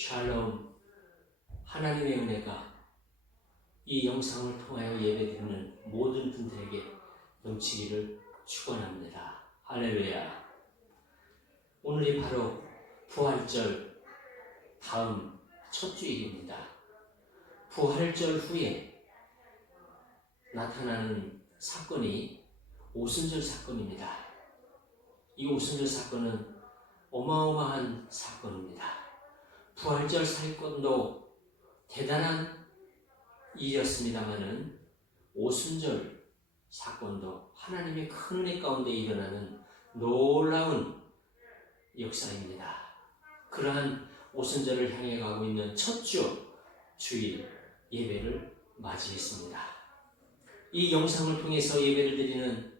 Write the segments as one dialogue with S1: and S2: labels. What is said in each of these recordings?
S1: 샬롬 하나님의 은혜가 이 영상을 통하여 예배드리는 모든 분들에게 넘치기를 축원합니다. 할렐루야. 오늘이 바로 부활절 다음 첫 주일입니다. 부활절 후에 나타나는 사건이 오순절 사건입니다. 이 오순절 사건은 어마어마한 사건입니다. 부활절 사건도 대단한 일이었습니다마는 오순절 사건도 하나님의 큰 은혜 가운데 일어나는 놀라운 역사입니다. 그러한 오순절을 향해 가고 있는 첫 주 주일 예배를 맞이했습니다. 이 영상을 통해서 예배를 드리는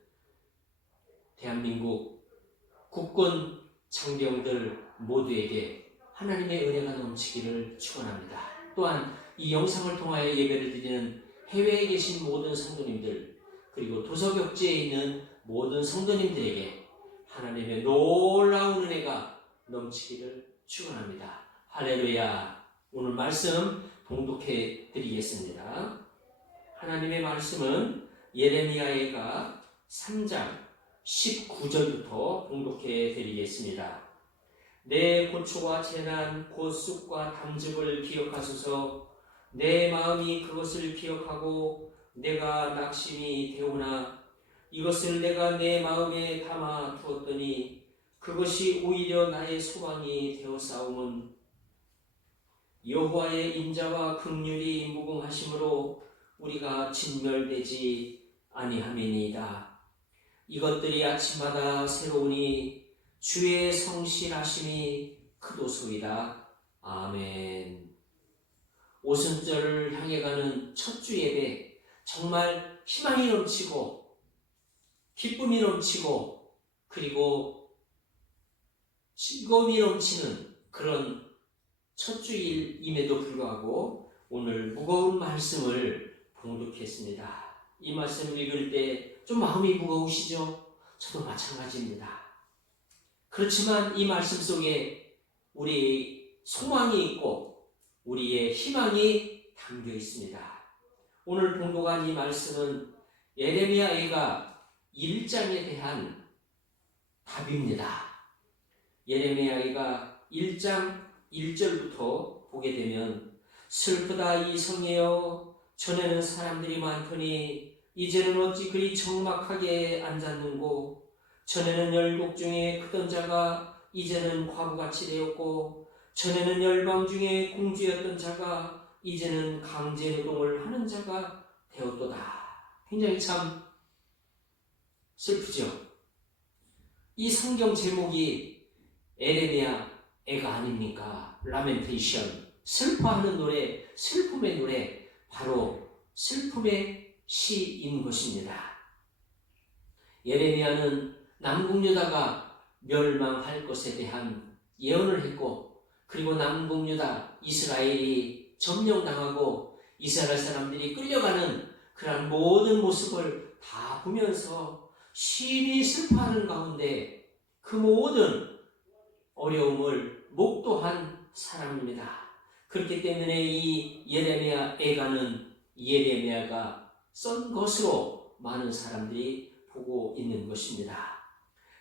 S1: 대한민국 국군 장병들 모두에게 하나님의 은혜가 넘치기를 축원합니다. 또한 이 영상을 통하여 예배를 드리는 해외에 계신 모든 성도님들 그리고 도서격지에 있는 모든 성도님들에게 하나님의 놀라운 은혜가 넘치기를 축원합니다. 할렐루야. 오늘 말씀 봉독해 드리겠습니다. 하나님의 말씀은 예레미야의가 3장 19절부터 봉독해 드리겠습니다. 내 고초와 재난, 곧 쑥과 담즙을 기억하소서. 내 마음이 그것을 기억하고 내가 낙심이 되오나. 이것을 내가 내 마음에 담아 두었더니 그것이 오히려 나의 소망이 되어 싸움은 여호와의 인자와 극률이 무궁하심으로 우리가 진멸되지 아니함이니이다. 이것들이 아침마다 새로우니 주의 성실하심이 크도소이다. 아멘. 오순절을 향해 가는 첫 주 예배 정말 희망이 넘치고 기쁨이 넘치고 그리고 즐거움이 넘치는 그런 첫 주일임에도 불구하고 오늘 무거운 말씀을 봉독했습니다. 이 말씀을 읽을 때 좀 마음이 무거우시죠? 저도 마찬가지입니다. 그렇지만 이 말씀 속에 우리 소망이 있고 우리의 희망이 담겨 있습니다. 오늘 봉독한 이 말씀은 예레미야가 1장에 대한 답입니다. 예레미야가 1장 1절부터 보게 되면 슬프다 이 성이여 전에는 사람들이 많더니 이제는 어찌 그리 적막하게 앉았는고 전에는 열국 중에 크던 자가 이제는 과부같이 되었고 전에는 열방 중에 공주였던 자가 이제는 강제 노동을 하는 자가 되었도다. 굉장히 참 슬프죠. 이 성경 제목이 에레미야 애가 아닙니까? 라멘테이션 슬퍼하는 노래, 슬픔의 노래, 바로 슬픔의 시인 것입니다. 예레미야는 남국 유다가 멸망할 것에 대한 예언을 했고, 그리고 남국 유다 이스라엘이 점령당하고 이스라엘 사람들이 끌려가는 그런 모든 모습을 다 보면서 심히 슬퍼하는 가운데 그 모든 어려움을 목도한 사람입니다. 그렇기 때문에 이 예레미야 애가는 예레미야가 쓴 것으로 많은 사람들이 보고 있는 것입니다.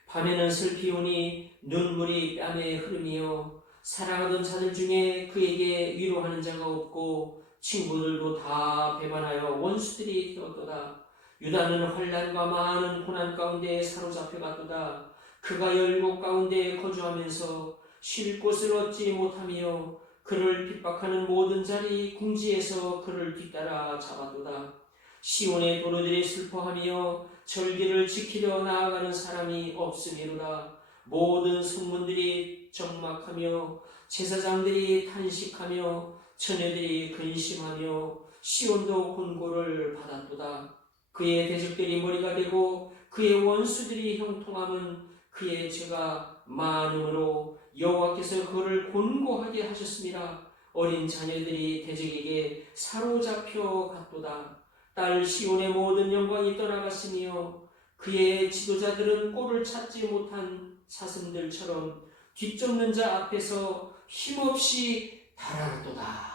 S1: 밤에는 슬피오니 눈물이 뺨에 흐르며 사랑하던 자들 중에 그에게 위로하는 자가 없고 친구들도 다 배반하여 원수들이 되었도다. 유다는 환란과 많은 고난 가운데 사로잡혀 갔도다. 그가 열국 가운데 거주하면서 쉴 곳을 얻지 못하며 그를 핍박하는 모든 자리 궁지에서 그를 뒤따라 잡아도다. 시온의 도로들이 슬퍼하며 절기를 지키려 나아가는 사람이 없으리로다. 모든 성문들이 적막하며 제사장들이 탄식하며 처녀들이 근심하며 시온도 곤고를 받았도다. 그의 대적들이 머리가 되고 그의 원수들이 형통함은 그의 죄가 많음으로 여호와께서 그를 곤고하게 하셨습니다. 어린 자녀들이 대적에게 사로잡혀 갔도다. 딸 시온의 모든 영광이 떠나갔으며 그의 지도자들은 꼴을 찾지 못한 사슴들처럼 뒤쫓는 자 앞에서 힘없이 달아났도다.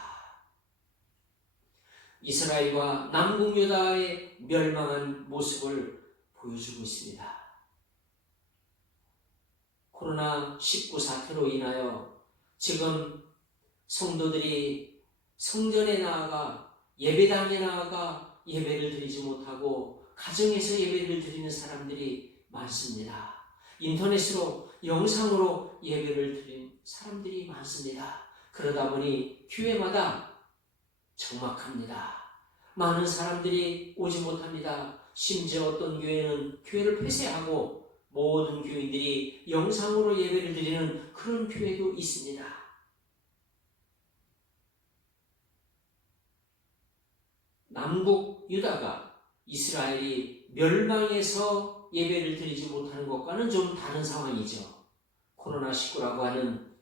S1: 이스라엘과 남국 유다의 멸망한 모습을 보여주고 있습니다. 코로나19 사태로 인하여 지금 성도들이 성전에 나아가 예배당에 나아가 예배를 드리지 못하고 가정에서 예배를 드리는 사람들이 많습니다. 인터넷으로 영상으로 예배를 드리는 사람들이 많습니다. 그러다 보니 교회마다 적막합니다. 많은 사람들이 오지 못합니다. 심지어 어떤 교회는 교회를 폐쇄하고 모든 교인들이 영상으로 예배를 드리는 그런 교회도 있습니다. 남국 유다가 이스라엘이 멸망해서 예배를 드리지 못하는 것과는 좀 다른 상황이죠. 코로나19라고 하는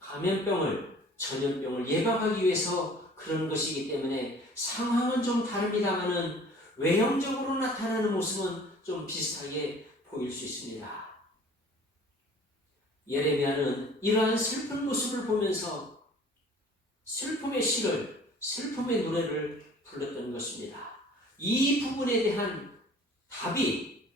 S1: 감염병을, 전염병을 예방하기 위해서 그런 것이기 때문에 상황은 좀 다릅니다만은 외형적으로 나타나는 모습은 좀 비슷하게 보일 수 있습니다. 예레미야는 이러한 슬픈 모습을 보면서 슬픔의 시를, 슬픔의 노래를 불렀던 것입니다. 이 부분에 대한 답이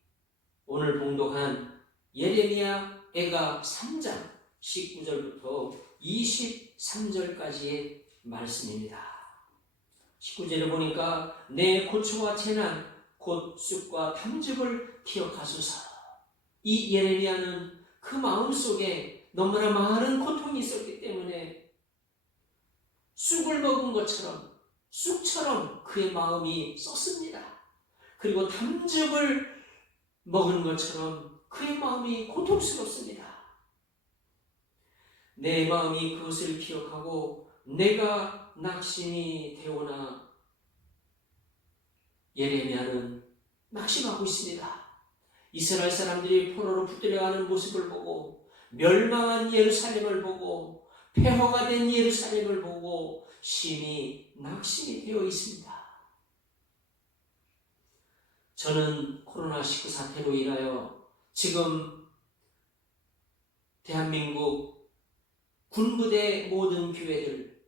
S1: 오늘 봉독한 예레미야 애가 3장 19절부터 23절까지의 말씀입니다. 19절에 보니까 내 고초와 재난 곧 쑥과 탐즙을 기억하소서. 이 예레미야는 그 마음 속에 너무나 많은 고통이 있었기 때문에 쑥을 먹은 것처럼 쑥처럼 그의 마음이 썼습니다. 그리고 탐즙을 먹은 것처럼 그의 마음이 고통스럽습니다. 내 마음이 그것을 기억하고 내가 낙심이 되오나 예레미야는 낙심하고 있습니다. 이스라엘 사람들이 포로로 붙들려가는 모습을 보고 멸망한 예루살렘을 보고 폐허가 된 예루살렘을 보고 심히 낙심이 되어 있습니다. 저는 코로나19 사태로 인하여 지금 대한민국 군부대 모든 교회들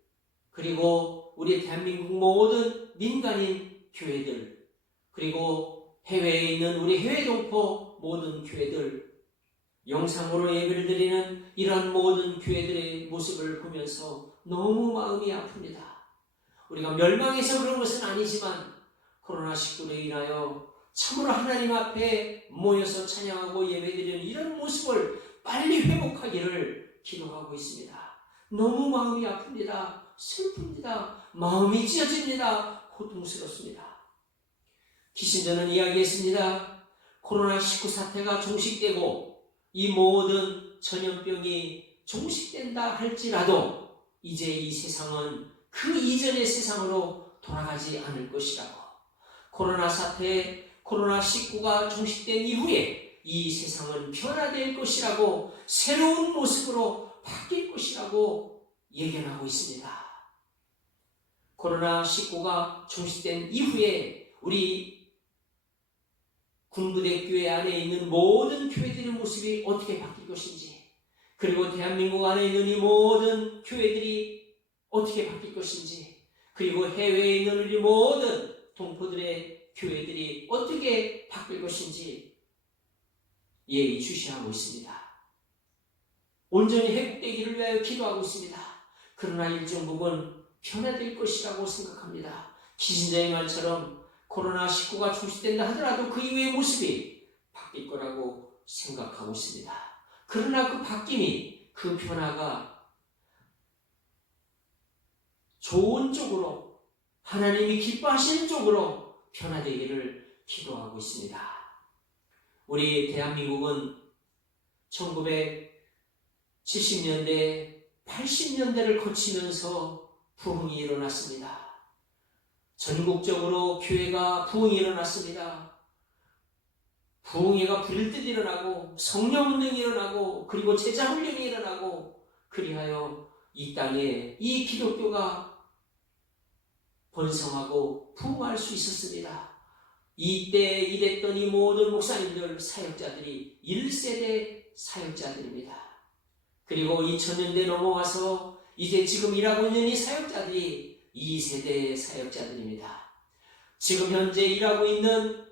S1: 그리고 우리 대한민국 모든 민간인 교회들 그리고 해외에 있는 우리 해외 동포 모든 교회들 영상으로 예배를 드리는 이러한 모든 교회들의 모습을 보면서 너무 마음이 아픕니다. 우리가 멸망해서 그런 것은 아니지만 코로나19로 인하여 참으로 하나님 앞에 모여서 찬양하고 예배드리는 이런 모습을 빨리 회복하기를 기도하고 있습니다. 너무 마음이 아픕니다. 슬픕니다. 마음이 찢어집니다. 고통스럽습니다. 기신전은 이야기했습니다. 코로나19 사태가 종식되고 이 모든 전염병이 종식된다 할지라도 이제 이 세상은 그 이전의 세상으로 돌아가지 않을 것이라고. 코로나 사태, 코로나19가 종식된 이후에 이 세상은 변화될 것이라고 새로운 모습으로 바뀔 것이라고 예견하고 있습니다. 코로나19가 종식된 이후에 우리 군부대 교회 안에 있는 모든 교회들의 모습이 어떻게 바뀔 것인지, 그리고 대한민국 안에 있는 이 모든 교회들이 어떻게 바뀔 것인지, 그리고 해외에 있는 우리 모든 동포들의 교회들이 어떻게 바뀔 것인지 예의 주시하고 있습니다. 온전히 회복되기를 위하여 기도하고 있습니다. 그러나 일정 부분 변화될 것이라고 생각합니다. 기신자의 말처럼 코로나19가 출시된다 하더라도 그 이후의 모습이 바뀔 거라고 생각하고 있습니다. 그러나 그 바뀜이, 그 변화가 좋은 쪽으로, 하나님이 기뻐하시는 쪽으로 변화되기를 기도하고 있습니다. 우리 대한민국은 1970년대, 80년대를 거치면서 부흥이 일어났습니다. 전국적으로 교회가 부흥이 일어났습니다. 부흥회가 불일듯 일어나고 성령 운동이 일어나고 그리고 제자 훈련이 일어나고 그리하여 이 땅에 이 기독교가 번성하고 부흥할 수 있었습니다. 이때 일했던 이 모든 목사님들 사역자들이 1세대 사역자들입니다. 그리고 2000년대 넘어와서 이제 지금 일하고 있는 이 사역자들이 2세대 사역자들입니다. 지금 현재 일하고 있는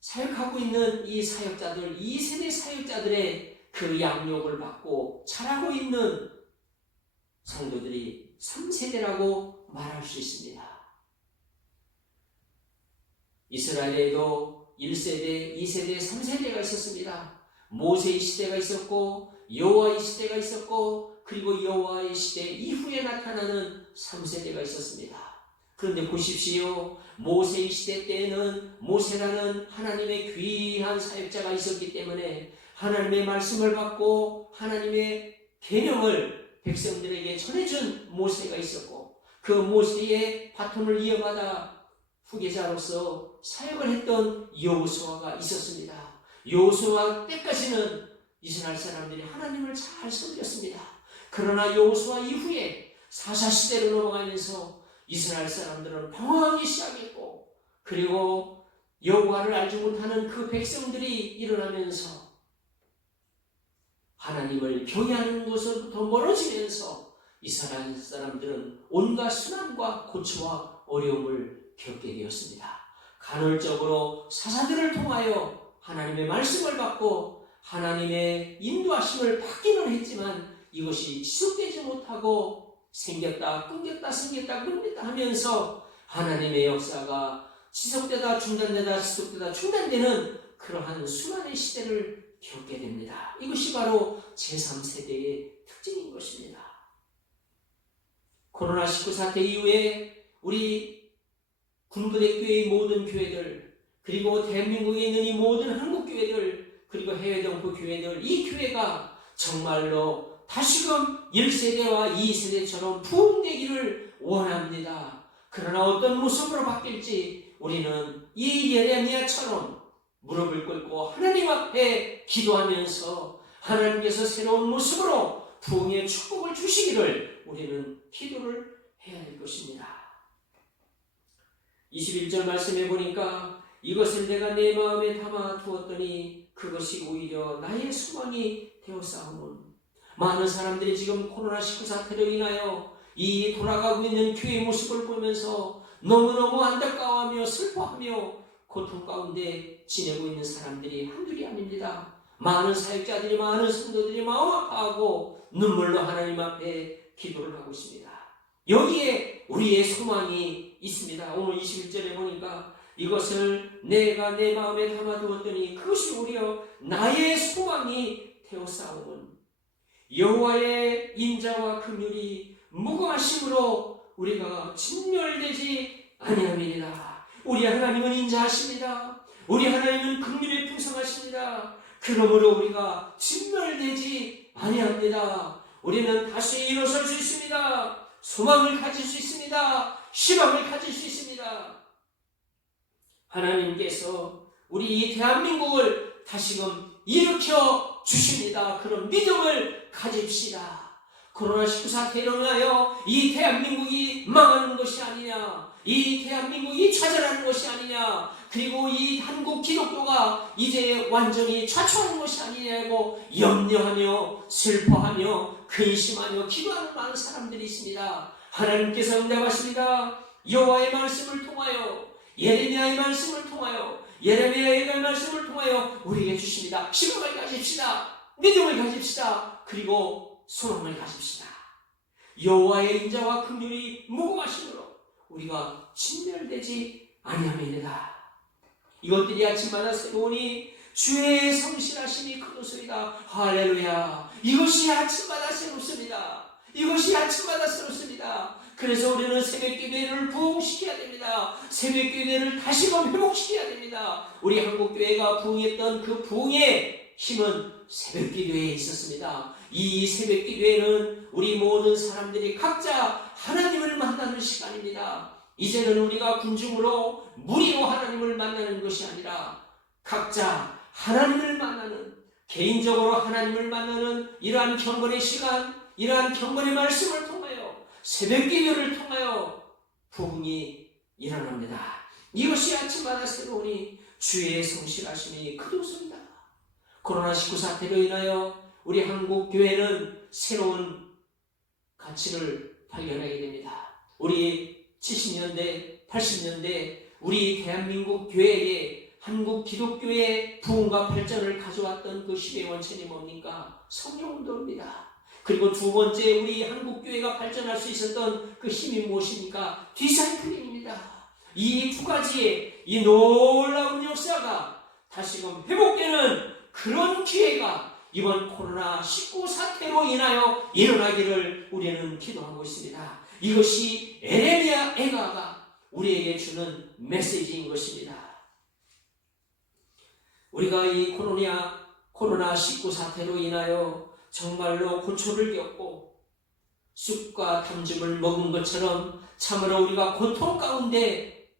S1: 사역하고 있는 이 사역자들, 2세대 사역자들의 그 양육을 받고 자라고 있는 성도들이 3세대라고 말할 수 있습니다. 이스라엘에도 1세대, 2세대, 3세대가 있었습니다. 모세의 시대가 있었고 여호와의 시대가 있었고 그리고 여호와의 시대 이후에 나타나는 3세대가 있었습니다. 그런데 보십시오. 모세의 시대 때에는 모세라는 하나님의 귀한 사역자가 있었기 때문에 하나님의 말씀을 받고 하나님의 계명을 백성들에게 전해준 모세가 있었고 그 모세의 바톤을 이어받아 후계자로서 사역을 했던 여호수아가 있었습니다. 여호수아 때까지는 이스라엘 사람들이 하나님을 잘 섬겼습니다. 그러나 여호수아 이후에 사사 시대로 넘어가면서 이스라엘 사람들은 방황하기 시작했고 그리고 여호와를 알지 못하는 그 백성들이 일어나면서 하나님을 경외하는 것으로부터 멀어지면서 이스라엘 사람들은 온갖 순환과 고초와 어려움을 겪게 되었습니다. 간헐적으로 사사들을 통하여 하나님의 말씀을 받고 하나님의 인도하심을 받기는 했지만 이것이 지속되지 못하고 생겼다 끊겼다 생겼다 끊겼다 하면서 하나님의 역사가 지속되다 중단되다 지속되다 중단되는 그러한 순환의 시대를 겪게 됩니다. 이것이 바로 제3세대의 특징인 것입니다. 코로나19 사태 이후에 우리 군부대교회의 모든 교회들 그리고 대한민국에 있는 이 모든 한국 교회들 그리고 해외 동포 교회들 이 교회가 정말로 다시금 1세대와 2세대처럼 부흥되기를 원합니다. 그러나 어떤 모습으로 바뀔지 우리는 이 예레미야처럼 무릎을 꿇고 하나님 앞에 기도하면서 하나님께서 새로운 모습으로 부흥의 축복을 주시기를 우리는 기도를 해야 할 것입니다. 21절 말씀해 보니까 이것을 내가 내 마음에 담아 두었더니 그것이 오히려 나의 소망이 되었사오는 많은 사람들이 지금 코로나19 사태로 인하여 이 돌아가고 있는 교회 모습을 보면서 너무너무 안타까워하며 슬퍼하며 고통 가운데 지내고 있는 사람들이 한둘이 아닙니다. 많은 사역자들이 많은 성도들이 마음 아파하고 눈물로 하나님 앞에 기도를 하고 있습니다. 여기에 우리의 소망이 있습니다. 오늘 21절에 보니까 이것을 내가 내 마음에 담아두었더니 그것이 오히려 나의 소망이 되었사오는 여호와의 인자와 긍휼이 무거하심으로 우리가 진멸되지 아니함이니라. 우리 하나님은 인자하십니다. 우리 하나님은 긍휼에 풍성하십니다. 그러므로 우리가 진멸되지 아니합니다. 우리는 다시 일어설 수 있습니다. 소망을 가질 수 있습니다. 희망을 가질 수 있습니다. 하나님께서 우리 이 대한민국을 다시금 일으켜 주십니다. 그런 믿음을 가집시다. 코로나19 사태로 인하여 이 대한민국이 망하는 것이 아니냐. 이 대한민국이 좌절하는 것이 아니냐. 그리고 이 한국 기독교가 이제 완전히 좌초하는 것이 아니냐고 염려하며 슬퍼하며 근심하며 기도하는 많은 사람들이 있습니다. 하나님께서 응답하십니다. 여호와의 말씀을 통하여 예레미야의 말씀을 통하여 예레미야의 말씀을 통하여 우리에게 주십니다. 희망을 가집시다. 믿음을 가집시다. 그리고 소망을 가집시다. 여호와의 인자와 긍휼이 무궁하심으로 우리가 진멸되지 아니함이니라. 이것들이 아침마다 새로우니 주의 성실하심이 크도소이다. 할렐루야. 이것이 아침마다 새롭습니다. 이것이 아침마다 새롭습니다. 그래서 우리는 새벽 기도회를 부흥시켜야 됩니다. 새벽 기도회를 다시금 회복시켜야 됩니다. 우리 한국 교회가 부흥했던 그 부흥의 힘은 새벽 기도회에 있었습니다. 이 새벽 기도회는 우리 모든 사람들이 각자 하나님을 만나는 시간입니다. 이제는 우리가 군중으로 무리로 하나님을 만나는 것이 아니라 각자 하나님을 만나는 개인적으로 하나님을 만나는 이러한 경건의 시간, 이러한 경건의 말씀을 통하여 새벽 기도를 통하여 부흥이 일어납니다. 이것이 아침마다 새로우니 주의 성실하심이 크도소이다. 코로나19 사태로 인하여 우리 한국 교회는 새로운 가치를 발견하게 됩니다. 우리 70년대, 80년대 우리 대한민국 교회에 한국 기독교의 부흥과 발전을 가져왔던 그 힘의 원천이 뭡니까? 성령 운동입니다. 그리고 두 번째 우리 한국 교회가 발전할 수 있었던 그 힘이 무엇입니까? 디사이클링입니다. 이 두 가지의 이 놀라운 역사가 다시금 회복되는 그런 기회가 이번 코로나19 사태로 인하여 일어나기를 우리는 기도하고 있습니다. 이것이 에레미야 애가가 우리에게 주는 메시지인 것입니다. 우리가 이 코로나, 코로나19 사태로 인하여 정말로 고초를 겪고 쑥과 탐즙을 먹은 것처럼 참으로 우리가 고통 가운데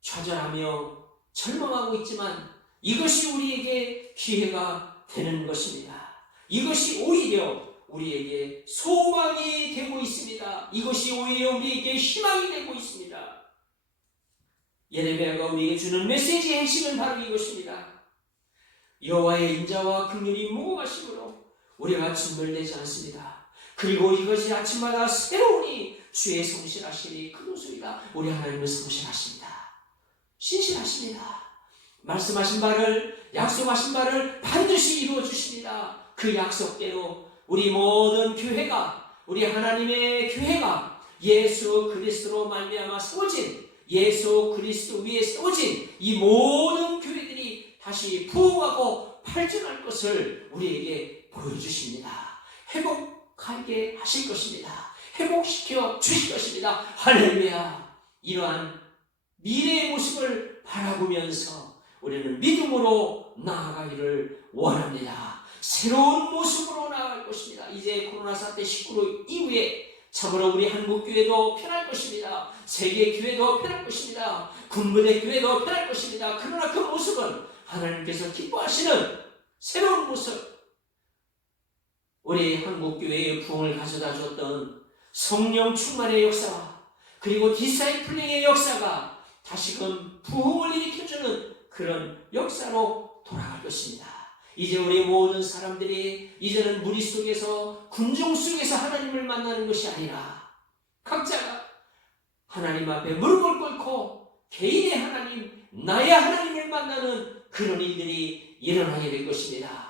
S1: 좌절하며 절망하고 있지만 이것이 우리에게 기회가 되는 것입니다. 이것이 오히려 우리에게 소망이 되고 있습니다. 이것이 오히려 우리에게 희망이 되고 있습니다. 예레미야가 우리에게 주는 메시지의 핵심은 바로 이것입니다. 여호와의 인자와 긍휼이 무고하심으로 우리가 진멸되지 않습니다. 그리고 이것이 아침마다 새로우니 주의 성실하심이 큰 웃음이다. 우리 하나님은 성실하십니다. 신실하십니다. 말씀하신 바를 약속하신 바를 반드시 이루어 주십니다. 그 약속대로 우리 모든 교회가 우리 하나님의 교회가 예수 그리스도로 말미암아 세워진 예수 그리스도 위에 세워진 이 모든 교회들이 다시 부흥하고 발전할 것을 우리에게 보여주십니다. 회복하게 하실 것입니다. 회복시켜 주실 것입니다. 할렐루야. 이러한 미래의 모습을 바라보면서 우리는 믿음으로 나아가기를 원합니다. 새로운 모습으로 나아갈 것입니다. 이제 코로나 사태 19로 이후에 참으로 우리 한국 교회도 편할 것입니다. 세계 교회도 편할 것입니다. 군부대 교회도 편할 것입니다. 그러나 그 모습은 하나님께서 기뻐하시는 새로운 모습. 우리 한국 교회의 부흥을 가져다 줬던 성령 충만의 역사와 그리고 디사이플링의 역사가 다시금 부흥을 일으켜주는 그런 역사로 돌아갈 것입니다. 이제 우리 모든 사람들이 이제는 무리 속에서 군중 속에서 하나님을 만나는 것이 아니라 각자가 하나님 앞에 무릎을 꿇고 개인의 하나님, 나의 하나님을 만나는 그런 일들이 일어나게 될 것입니다.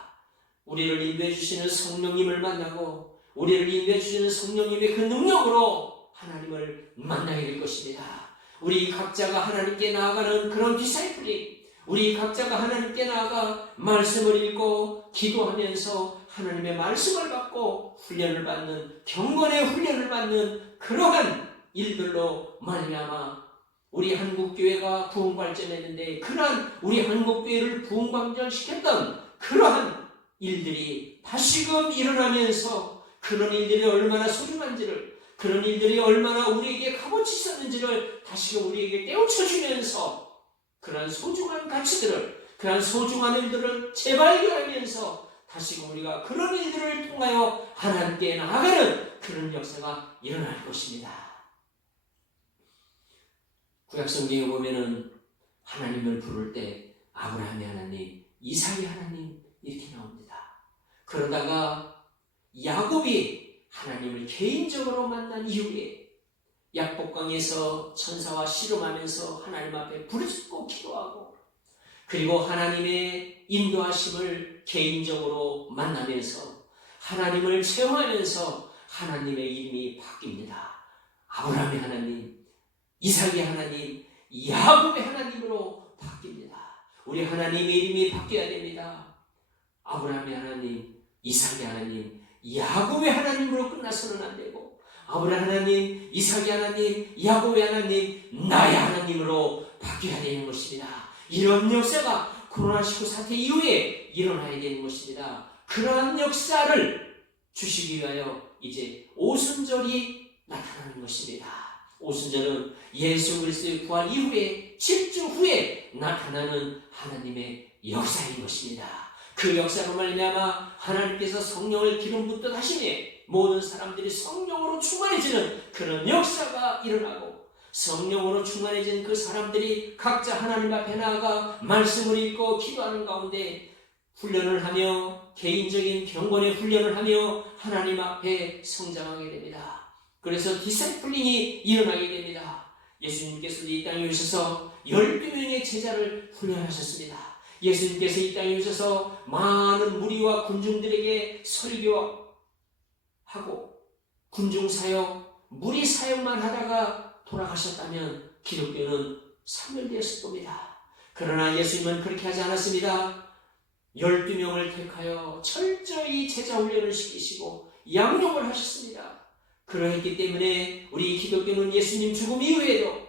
S1: 우리를 인도해 주시는 성령님을 만나고 우리를 인도해 주시는 성령님의 그 능력으로 하나님을 만나게 될 것입니다. 우리 각자가 하나님께 나아가는 그런 디사이플링, 우리 각자가 하나님께 나아가 말씀을 읽고 기도하면서 하나님의 말씀을 받고 훈련을 받는 경건의 훈련을 받는 그러한 일들로 말미암아 우리 한국 교회가 부흥 발전했는데 그러한 우리 한국 교회를 부흥 발전시켰던 그러한 일들이 다시금 일어나면서 그런 일들이 얼마나 소중한지를 그런 일들이 얼마나 우리에게 값어치 있었는지를 다시금 우리에게 깨우쳐 주면서 그러한 소중한 가치들을 그러한 소중한 일들을 재발견하면서 다시금 우리가 그런 일들을 통하여 하나님께 나아가는 그런 역사가 일어날 것입니다. 구약성경에 보면은 하나님을 부를 때 아브라함의 하나님, 이삭의 하나님 이렇게 나옵니다. 그러다가 야곱이 하나님을 개인적으로 만난 이후에 약복강에서 천사와 씨름하면서 하나님 앞에 부르짖고 기도하고 그리고 하나님의 인도하심을 개인적으로 만나면서 하나님을 체험하면서 하나님의 이름이 바뀝니다. 아브라함의 하나님, 이삭의 하나님, 야곱의 하나님으로 바뀝니다. 우리 하나님의 이름이 바뀌어야 됩니다. 아브라함의 하나님, 이삭의 하나님, 야곱의 하나님으로 끝나서는 안 되고 아브라함 하나님, 이삭의 하나님, 야곱의 하나님, 나의 하나님으로 바뀌어야 되는 것입니다. 이런 역사가 코로나19 사태 이후에 일어나야 되는 것입니다. 그러한 역사를 주시기 위하여 이제 오순절이 나타나는 것입니다. 오순절은 예수 그리스도의 부활 이후에 7주 후에 나타나는 하나님의 역사인 것입니다. 그 역사로 말미암아 하나님께서 성령을 기름 붓듯 하시니 모든 사람들이 성령으로 충만해지는 그런 역사가 일어나고 성령으로 충만해진 그 사람들이 각자 하나님 앞에 나아가 말씀을 읽고 기도하는 가운데 훈련을 하며 개인적인 경건의 훈련을 하며 하나님 앞에 성장하게 됩니다. 그래서 디사이플링이 일어나게 됩니다. 예수님께서 이 땅에 오셔서 12명의 제자를 훈련하셨습니다. 예수님께서 이 땅에 오셔서 많은 무리와 군중들에게 설교하고 군중 사역, 무리 사역만 하다가 돌아가셨다면 기독교는 사멸되었을 겁니다. 그러나 예수님은 그렇게 하지 않았습니다. 12명을 택하여 철저히 제자 훈련을 시키시고 양육을 하셨습니다. 그러했기 때문에 우리 기독교는 예수님 죽음 이후에도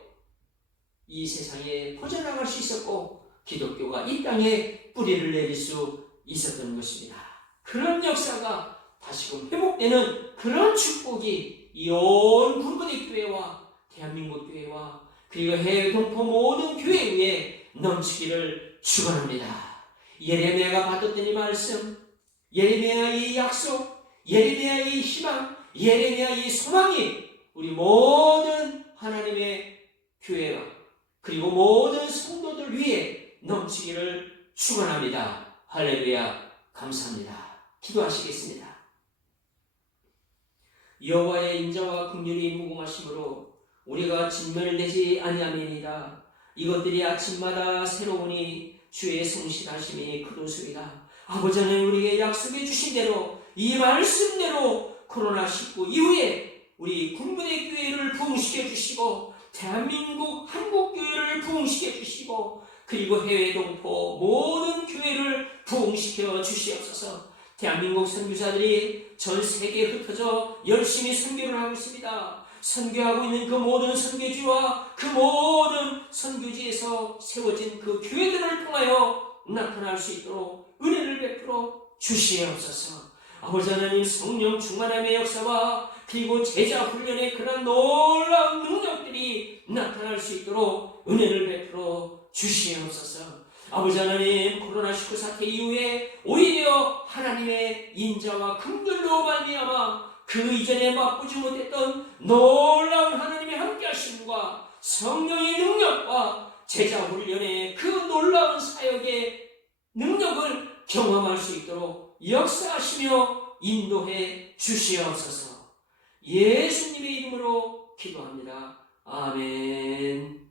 S1: 이 세상에 퍼져나갈 수 있었고 기독교가 이 땅에 뿌리를 내릴 수 있었던 것입니다. 그런 역사가 다시금 회복되는 그런 축복이 이온 군부대 교회와 대한민국 교회와 그리고 해외 동포 모든 교회 위에 넘치기를 축원합니다. 예레미야가 받았던 이 말씀, 예레미야의 약속, 예레미야의 희망, 예레미야의 소망이 우리 모든 하나님의 교회와 그리고 모든 성도들 위해 넘치기를 축원합니다. 할렐루야 감사합니다. 기도하시겠습니다. 여호와의 인자와 긍휼이 무궁하심으로 우리가 진멸되지 아니함이니이다. 이것들이 아침마다 새로우니 주의 성실하심이 그로소이다. 아버지 하나님 우리에게 약속해 주신 대로 이 말씀대로 코로나19 이후에 우리 군부대 교회를 부흥시켜 주시고 대한민국 한국교회를 부흥시켜 주시고 그리고 해외 동포 모든 교회를 부흥시켜 주시옵소서 대한민국 선교사들이 전 세계에 흩어져 열심히 선교를 하고 있습니다. 선교하고 있는 그 모든 선교지와 그 모든 선교지에서 세워진 그 교회들을 통하여 나타날 수 있도록 은혜를 베풀어 주시옵소서. 아버지 하나님 성령 충만함의 역사와 그리고 제자 훈련의 그런 놀라운 능력들이 나타날 수 있도록 은혜를 베풀어 주시옵소서. 아버지 하나님 코로나19 사태 이후에 오히려 하나님의 인자와 긍휼로 말미암아 그 이전에 맛보지 못했던 놀라운 하나님의 함께하심과 성령의 능력과 제자 훈련의 그 놀라운 사역의 능력을 경험할 수 있도록 역사하시며 인도해 주시옵소서. 예수님의 이름으로 기도합니다. 아멘.